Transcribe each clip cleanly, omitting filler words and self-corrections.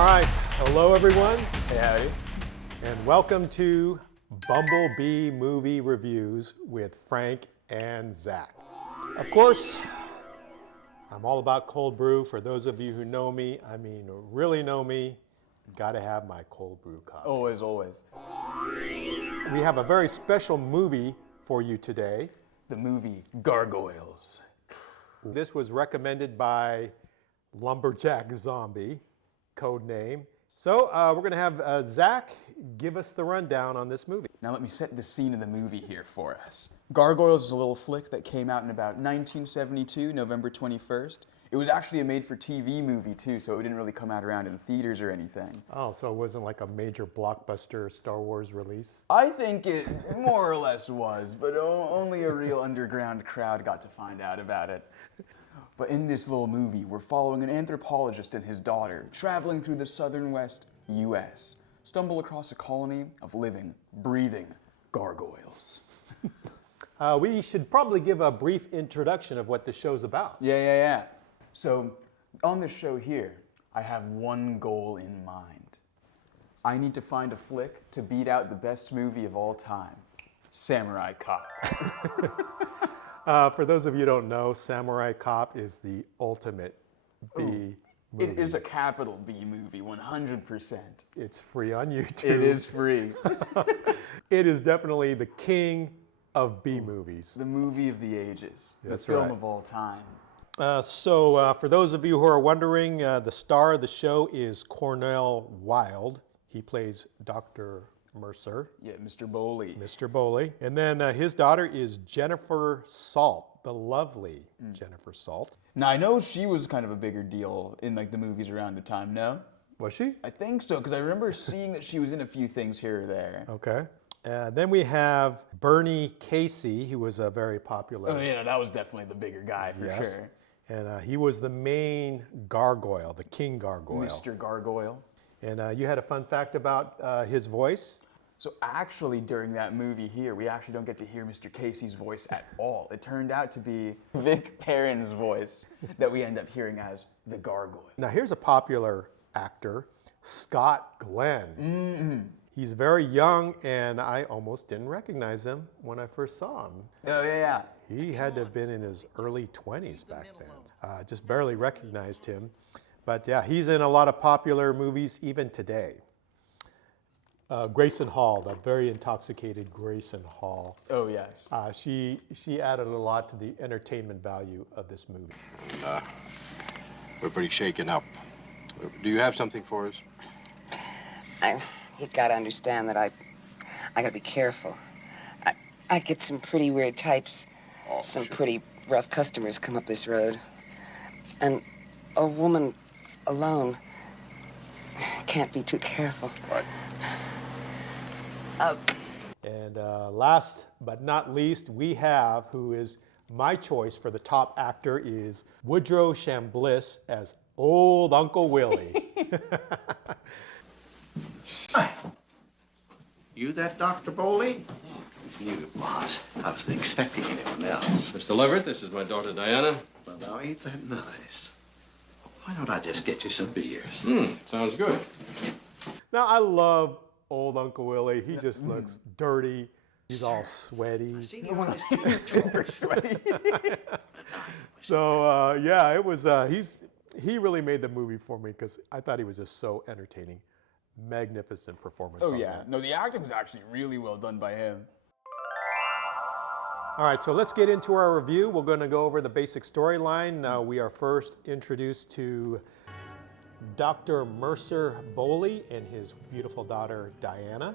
All right, hello everyone, Hey, howdy. and welcome to Bumblebee Movie Reviews with Frank and Zach. Of course, I'm all about cold brew. For those of you who know me, I mean really know me, gotta have my cold brew coffee. Always, always. We have a very special movie for you today. The movie Gargoyles. This was recommended by Lumberjack Zombie, code name. So we're gonna have Zach give us the rundown on this movie. Now let me set the scene of the movie here for us. Gargoyles is a little flick that came out in about 1972, November 21st. It was actually a made-for-TV movie too, so it didn't really come out around in theaters or anything. Oh, so it wasn't like a major blockbuster Star Wars release? I think it more or less was, but only a real underground crowd got to find out about it. But in this little movie, we're following an anthropologist and his daughter traveling through the southern west U.S., stumble across a colony of living, breathing gargoyles. We should probably give a brief introduction of what the show's about. Yeah. So, on this show here, I have one goal in mind. I need to find a flick to beat out the best movie of all time, Samurai Cop. For those of you who don't know, Samurai Cop is the ultimate B movie. It is a capital B movie, 100%. It's free on YouTube. It is free. It is definitely the king of B movies. The movie of the ages. That's the film right. of all time. So for those of you who are wondering, the star of the show is Cornell Wilde. He plays Dr. Mercer, Yeah, Mr. Bowley. Mr. Bowley. And then his daughter is Jennifer Salt, the lovely Jennifer Salt. Now, I know she was kind of a bigger deal in like the movies around the time, no? Was she? I think so, because I remember seeing that she was in a few things here or there. Okay. Then we have Bernie Casey, who was a very popular. Oh, yeah, that was definitely the bigger guy for Yes. sure. And he was the main gargoyle, the king gargoyle. Mr. Gargoyle. And you had a fun fact about his voice. So actually, during that movie here, we actually don't get to hear Mr. Casey's voice at all. It turned out to be Vic Perrin's voice that we end up hearing as the Gargoyle. Now here's a popular actor, Scott Glenn. He's very young, and I almost didn't recognize him when I first saw him. Oh, yeah. He had to have been in his early 20s back then. Just barely recognized him. But yeah, he's in a lot of popular movies even today. Grayson Hall, the very intoxicated Grayson Hall. Oh, yes. She added a lot to the entertainment value of this movie. We're pretty shaken up. Do you have something for us? You gotta understand that I gotta be careful. I get some pretty weird types, some pretty rough customers come up this road. And a woman alone can't be too careful. Right. And last but not least, we have, who is my choice for the top actor, is Woodrow Chambliss as Old Uncle Willie. Hi. You that Dr. Bowley? You, boss. I wasn't expecting anyone else. Mr. Leverett, this is my daughter Diana. Well, now, ain't that nice? Why don't I just get you some beers? Sounds good. Now, I love Old Uncle Willie. He just looks dirty. He's all sweaty. Super sweaty. So, yeah, it was, he really made the movie for me because I thought he was just so entertaining. Magnificent performance Oh, on yeah. that. No, the acting was actually really well done by him. All right, so let's get into our review. We're going to go over the basic storyline. We are first introduced to Dr. Mercer Bowley and his beautiful daughter, Diana.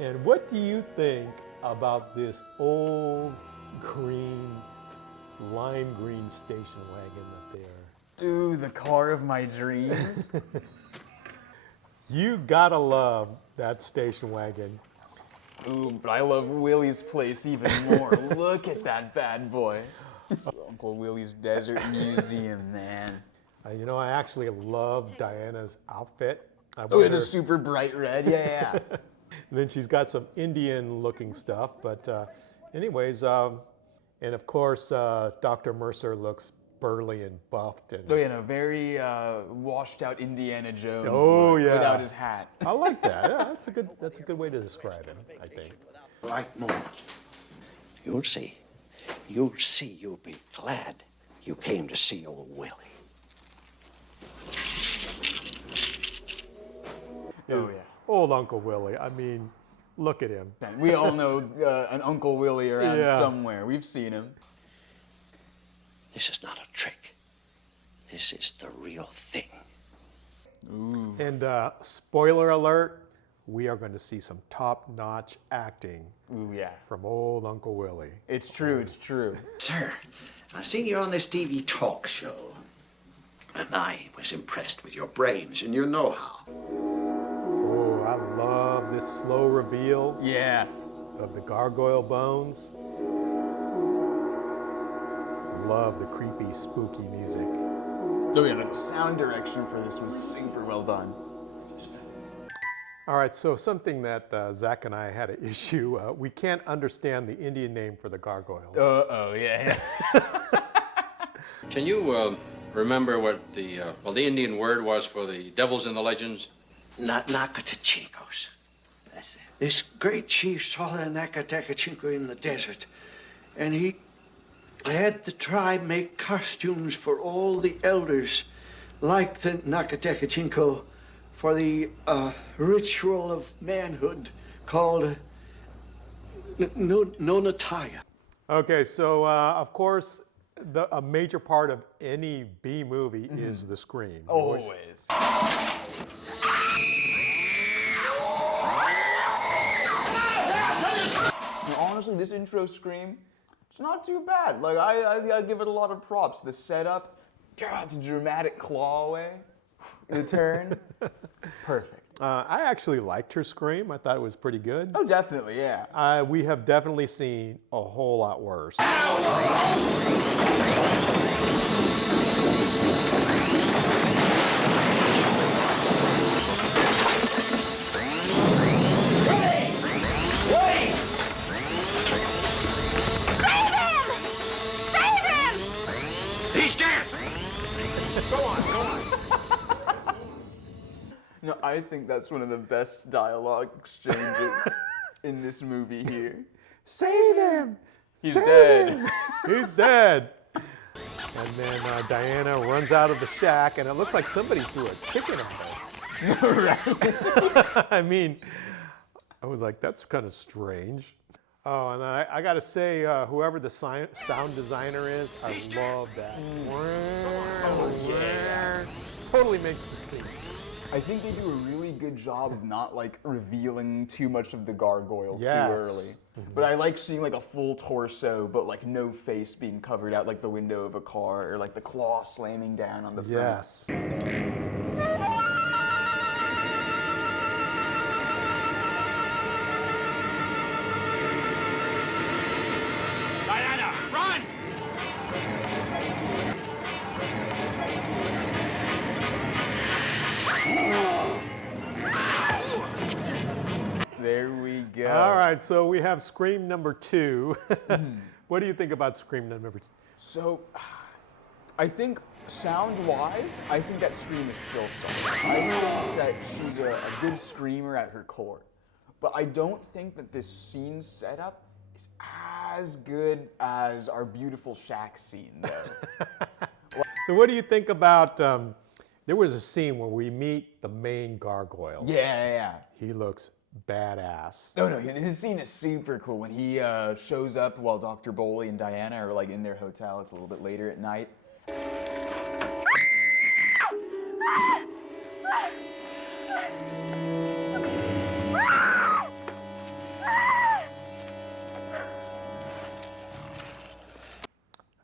And what do you think about this old lime green station wagon that they are? Ooh, the car of my dreams. You gotta love that station wagon. Ooh, but I love Willie's place even more. Look at that bad boy. Uncle Willie's Desert Museum, man. I actually love Diana's outfit. Oh, yeah, the super bright red. Yeah. And then she's got some Indian-looking stuff. But anyways, and of course, Dr. Mercer looks burly and buffed. And, Oh, yeah, no, very washed out Indiana Jones Oh, look yeah. without his hat. I like that. Yeah, that's a good way to describe him, I think. Like more. You'll see. You'll see. You'll be glad you came to see old Willie. Oh, yeah. Old Uncle Willie. I mean, look at him. We all know an Uncle Willie around Yeah. somewhere. We've seen him. This is not a trick. This is the real thing. And spoiler alert, we are going to see some top-notch acting Ooh, yeah. from old Uncle Willie. It's true, it's true. Sir, I seen you on this TV talk show. And I was impressed with your brains and your know-how. Oh, I love this slow reveal Yeah. of the gargoyle bones. Love the creepy, spooky music. Oh, yeah, the sound direction for this was super well done. All right, so something that Zach and I had an issue. We can't understand the Indian name for the gargoyles. Uh-oh, yeah. Can you remember what the Indian word was for the devils in the legends? Nakatachinkos. That's it. This great chief saw the Nakatakachinko in the desert, and he had the tribe make costumes for all the elders, like the Nakatakachinko, for the ritual of manhood called Nonataya. Okay, so of course, a major part of any B movie is the scream. Always. Now, honestly, this intro scream, it's not too bad. Like, I give it a lot of props. The setup, God, it's a dramatic claw away. The turn, perfect. I actually liked her scream. I thought it was pretty good. Oh, definitely, yeah. We have definitely seen a whole lot worse. No, I think that's one of the best dialogue exchanges in this movie here. Save him! He's Save dead. him! He's dead. And then Diana runs out of the shack, and it looks like somebody threw a chicken at her. Right. I mean, I was like, that's kind of strange. Oh, and I got to say, whoever the sound designer is, I love that. Oh, yeah. Totally makes the scene. I think they do a really good job of not like revealing too much of the gargoyle Yes. too early. But I like seeing like a full torso, but like no face being covered out like the window of a car, or like the claw slamming down on the front. Yes. Diana, run! There we go. All right, so we have Scream number 2. What do you think about Scream number 2? So, I think sound-wise, I think that scream is still solid. I think that she's a good screamer at her core. But I don't think that this scene setup is as good as our beautiful shack scene, though. So what do you think about, there was a scene where we meet the main gargoyle. Yeah. He looks badass. Oh no, his scene is super cool when he shows up while Dr. Boley and Diana are like in their hotel. It's a little bit later at night.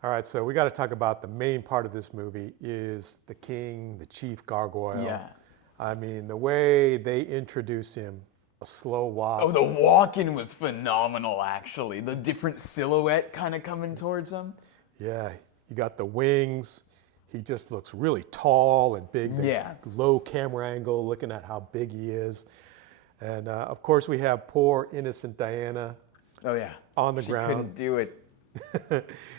All right, so we got to talk about the main part of this movie is the king, the chief gargoyle. Yeah. I mean, the way they introduce him, a slow walk. Oh, the walk-in was phenomenal, actually. The different silhouette kind of coming towards him. Yeah, you got the wings. He just looks really tall and big. The Yeah. low camera angle, looking at how big he is. And of course, we have poor innocent Diana Oh yeah. on the She ground. couldn't do it.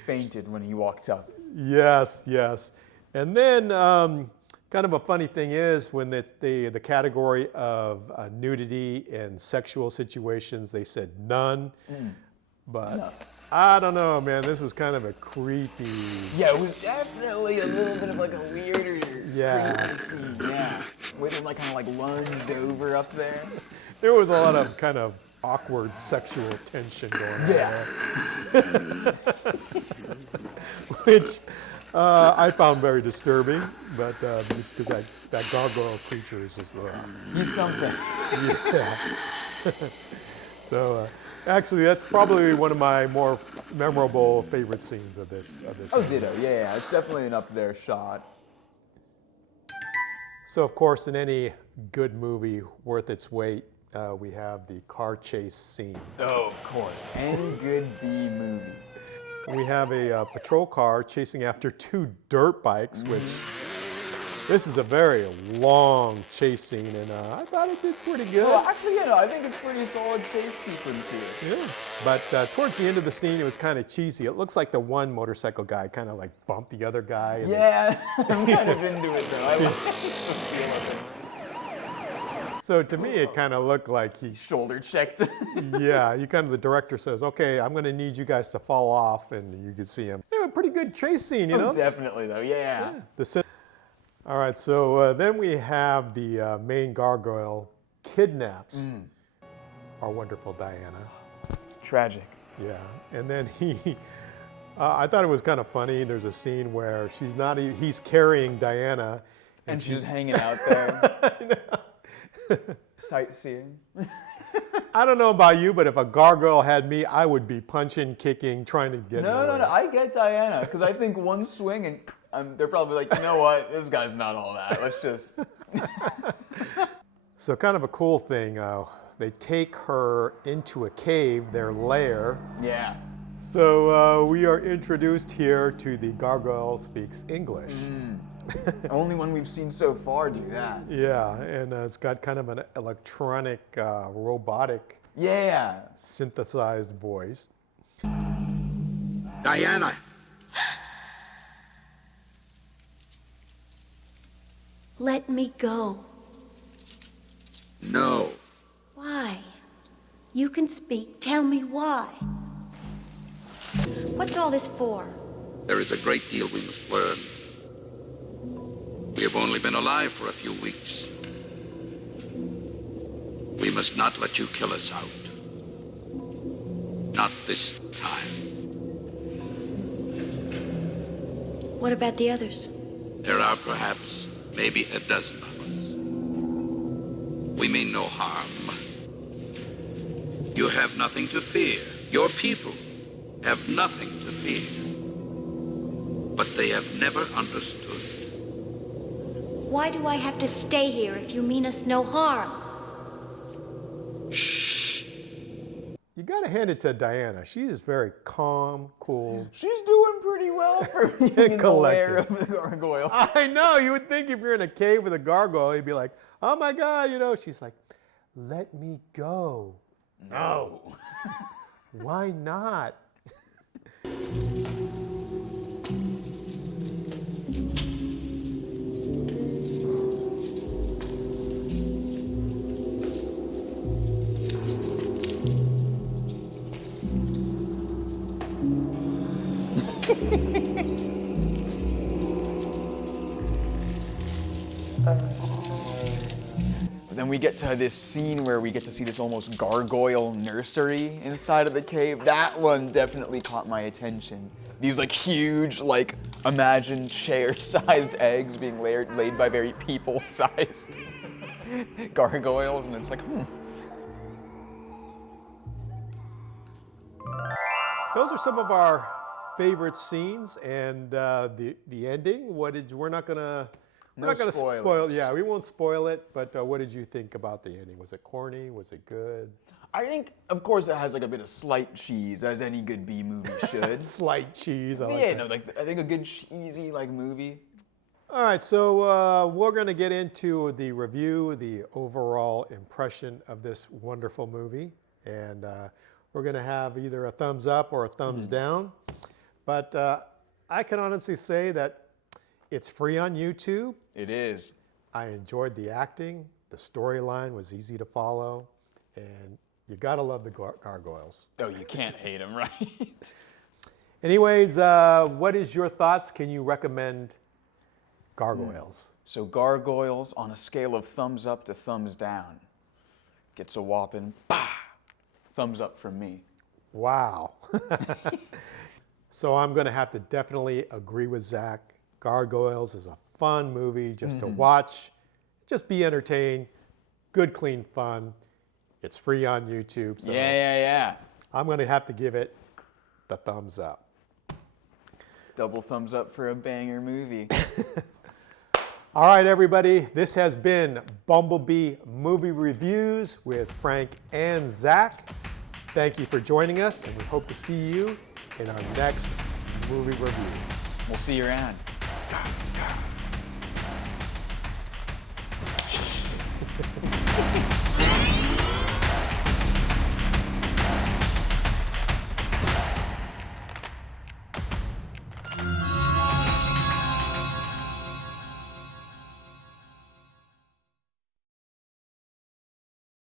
Fainted when he walked up. Yes, yes. And then kind of a funny thing is when the category of nudity in sexual situations, they said none. But I don't know, man. This was kind of a creepy. Yeah, it was definitely a little bit of like a weirder Yeah. creepy scene. Yeah, with him like kind of like lunged over up there. There was a lot of kind of awkward sexual tension going on Yeah. there. Which I found very disturbing, but just because that gargoyle creature is just rough. He's something. Yeah. So actually, that's probably one of my more memorable favorite scenes of this. Oh, movie. ditto. Yeah, it's definitely an up there shot. So of course, in any good movie worth its weight, we have the car chase scene. Oh, of course. Any good B movie. We have a patrol car chasing after two dirt bikes, which this is a very long chase scene, and I thought it did pretty good. Well, actually, I think it's pretty solid chase sequence here. Yeah. But towards the end of the scene, it was kind of cheesy. It looks like the one motorcycle guy kind of like bumped the other guy. And Yeah, I'm kind of into it though. I like the feel of it. so to me, it kind of looked like he, Shoulder checked. yeah, the director says, okay, I'm going to need you guys to fall off, and you can see him. Yeah, a pretty good chase scene, you know? Oh, definitely though. Yeah. All right, so then we have the main gargoyle kidnaps our wonderful Diana. Tragic. Yeah, and then I thought it was kind of funny. There's a scene where he's carrying Diana. And she's just hanging out there. Sightseeing. I don't know about you, but if a gargoyle had me, I would be punching, kicking, trying to get No, away. I get Diana, because I think one swing and they're probably like, you know what, this guy's not all that. Let's just. So kind of a cool thing, they take her into a cave, their lair. Yeah. So we are introduced here to the gargoyle speaks English. Only one we've seen so far do that. Yeah, and it's got kind of an electronic, robotic, Yeah. synthesized voice. Diana. Let me go. No. Why? You can speak. Tell me why. What's all this for? There is a great deal we must learn. We have only been alive for a few weeks. We must not let you kill us out. Not this time. What about the others? There are perhaps maybe a dozen of us. We mean no harm. You have nothing to fear. Your people have nothing to fear. But they have never understood. Why do I have to stay here if you mean us no harm? Shh. You gotta hand it to Diana. She is very calm, cool. She's doing pretty well for being in the lair of the gargoyle. I know, you would think if you're in a cave with a gargoyle, you'd be like, oh my God, she's like, let me go. No. Why not? But then we get to this scene where we get to see this almost gargoyle nursery inside of the cave. That one definitely caught my attention. These like huge, like imagined chair-sized eggs being laid by very people-sized gargoyles, and it's like, Those are some of our favorite scenes, and the ending. We're not gonna spoilers. spoil. Yeah, we won't spoil it. But what did you think about the ending? Was it corny? Was it good? I think, of course, it has like a bit of slight cheese, as any good B movie should. Slight cheese. I like Yeah, that. no, like I think a good cheesy like movie. All right, so we're going to get into the review, the overall impression of this wonderful movie, and we're going to have either a thumbs up or a thumbs down. But I can honestly say that it's free on YouTube. It is. I enjoyed the acting. The storyline was easy to follow. And you gotta love the Gargoyles. Oh, you can't hate them, right? Anyways, what is your thoughts? Can you recommend Gargoyles? So Gargoyles, on a scale of thumbs up to thumbs down, gets a whopping thumbs up from me. Wow. So I'm gonna have to definitely agree with Zach. Gargoyles is a fun movie just to watch, just be entertained, good, clean fun. It's free on YouTube. So Yeah. I'm gonna have to give it the thumbs up. Double thumbs up for a banger movie. All right, everybody, this has been Bumblebee Movie Reviews with Frank and Zach. Thank you for joining us, and we hope to see you in our next movie review. We'll see you around.